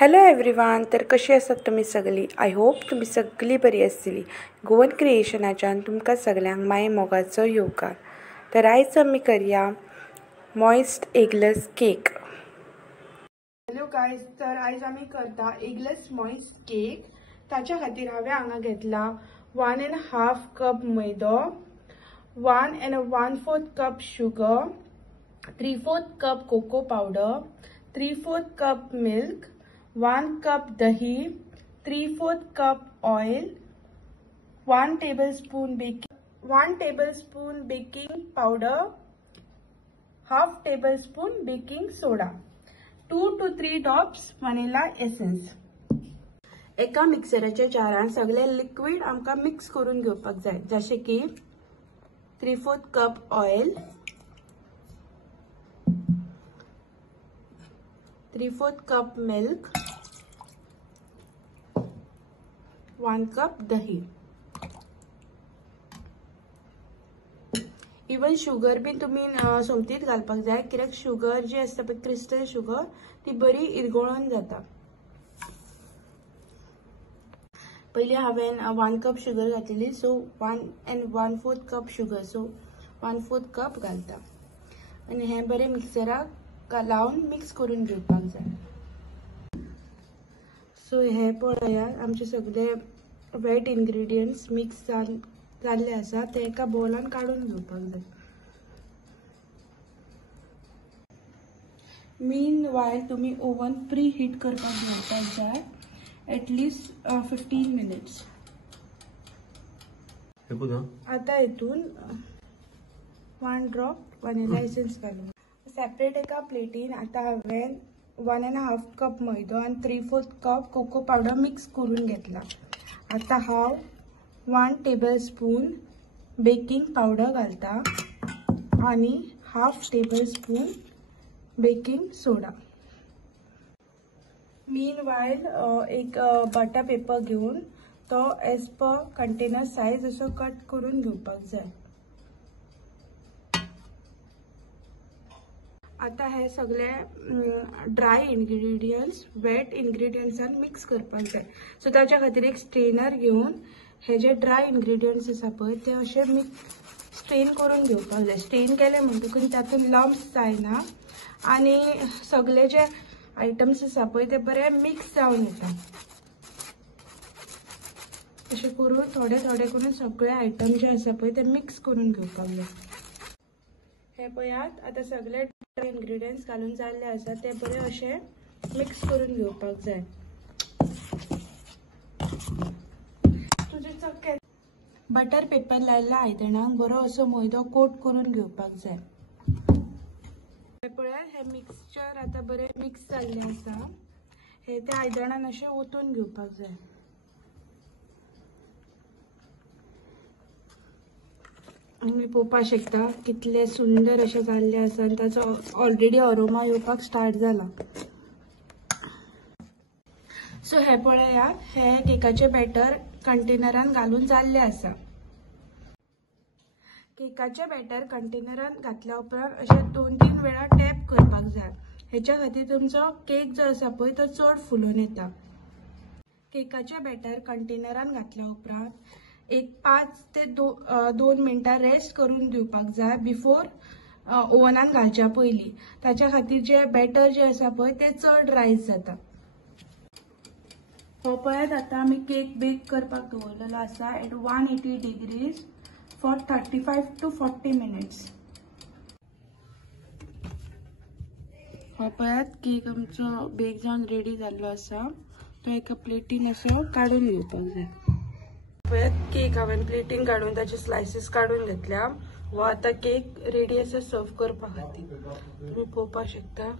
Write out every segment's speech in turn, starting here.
Hello everyone, तर कशी आसात तुम्ही सगळी? आय होप तुम्ही सगळी बरी आसतली. गोवन क्रिएशनाच्यान तुमकां सगळ्यांक माय मोगाचो येवकार. तर आयज आमी करया moist eggless cake. Hello guys, तर आयज आमी करता एगलेस मॉइस्ट केक. ताच्या खातीर हांवें हांगा घेतला 1.5 कप मैदो, 1 and 1/4 cup sugar, 3/4 cup cocoa powder, 3/4 cup milk, 1 cup दही, 3/4 cup oil, 1 tablespoon baking powder, 1/2 tablespoon baking soda, 2 to 3 drops vanilla essence. एका मिक्सराच्या जारान सगळे लिक्विड आमकां मिक्स करून घेवपाक जाय, जशें की 3/4 cup oil, 3/4 cup milk, 1 cup दही. इवन शुगर बी तुम्ही सोमतीत घालपाक जाय, कित्याक शुगर जी आसता पळय क्रिस्टल शुगर ती बरी इरगळोन जाता. पयली हांवें 1 कप शुगर घातलेली, so 1 and 1/4 cup sugar, so 1/4 cup घालता आनी हे बरे मिक्सराक लावन मिक्स करून घेवपाक जाय. सो हे पळयात आमचे सगळे वेट इन्ग्रेडियंट्स मिक्स जाल्ले आसा, ते एका बोलान काढून घेवपाक जाय. मीन वायल तुम्ही ओवन प्री हीट करपाक घालपाक जाय, एटलीस्ट 15 मिनिट्स. आता हितून 1 ड्रॉप वनिला एसेन्स घालून सेपरेट एका प्लेटीन. आता हांवें 1.5 कप मैदो आणि 3/4 कप कोको पावडर मिक्स करून घेतला. आता हांव 1 tablespoon बेकिंग पावडर घालता आणि 1/2 tablespoon बेकिंग सोडा. मीन वायल एक बटर पेपर घेऊन तो एज पर कंटेनर साइज असो कट करून घेवपाक जाय. आता हे सगळे ड्राय इन्ग्रेडियंट्स वेट इन्ग्रेडियंट्सान मिक्स करपाक जाय. सो ताच्या खातीर एक स्ट्रेनर घेऊन हे जे ड्राय इन्ग्रेडियंट्स आसा पळय ते अशे स्ट्रेन करून घेवपाक जाय. स्ट्रेन केले म्हणटकूच तातूंत लम्प्स जायना आणि सगळे जे आयटम्स आसा पळय ते बरे मिक्स जावन येता. अशें करून थोडे थोडे करून सगळे आयटम जे आसा पळय ते मिक्स करून घेवपाक जाय. हे पळयात, आता सगळे ड्राय इन्ग्रेडियंट्स घालून जाल्ले आसा ते बरे अशे मिक्स करून घेवपाक जाय. तुजे चक्के बटर पेपर लायल्ल्या आयदनाक बरो असो मैदो कोट करून घेवपाक जाय. हे पळयात, हे मिक्सचर आता बरे मिक्स जाल्ले आसा. हे त्या आयदनान अशें ओतून घेवपाक जाय. तुम्ही पळोवपाक शकता कितले सुंदर अशें जाल्ले आसा आनी ताचो ऑलरेडी अरोमा येवपाक स्टार्ट जाला. सो हे पळयात, हे केकाचे बॅटर कंटेनरान घालून जाल्ले आसा. केकाचे बॅटर कंटेनरान घातल्या उपरांत अशे 2-3 वेळा टॅप करपाक जाय. हेच्या खातीर तुमचो केक जो आसा पळय तो चड फुलोन येता. केकाचे बॅटर कंटेनरान घातल्या उपरांत एक 5 ते 2 मिनटां रेस्ट करून दिवपाक जाय बिफोर ओवनान घालच्या पयलीं. ताच्या खातीर जे बॅटर जे आसा पळय ते चड रायस जाता. हो पळयात, आता आमी केक बेक करपाक दवरलेलो आसा eight 180 degrees for 35 to 40 minutes. हो पळयात, केक आमचो बेक जावन रेडी जाल्लो आसा. तो एका प्लेटीन असो काढून घेवपाक जाय. पळयात, केक हांवें प्लेटीन काढून ताचे स्लायसीस काढून घेतल्या. हो आता केक रेडी आसा सर्व करपा खातीर. तुम्ही पळोवपाक शकता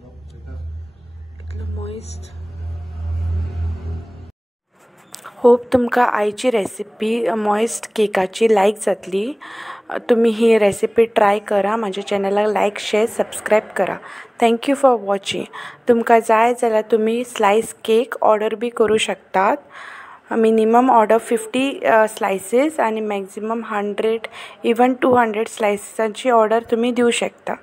कितलो मॉइस्ट. होप तुमकां आयची रेसिपी मॉइस्ट केकाची लायक जातली. तुम्ही ही रेसिपी ट्राय करा. माझ्या चॅनलाक लायक शेअर सबस्क्राईब करा. Thank you for watching. तुमकां जाय जाल्यार तुम्ही स्लाइस केक ऑर्डर बी करू शकतात. मिनिमम ऑर्डर 50 स्लायसीस आणि मॅक्झिमम 100 इवन 200 स्लायसिसांची ऑर्डर तुम्ही देऊ शकता.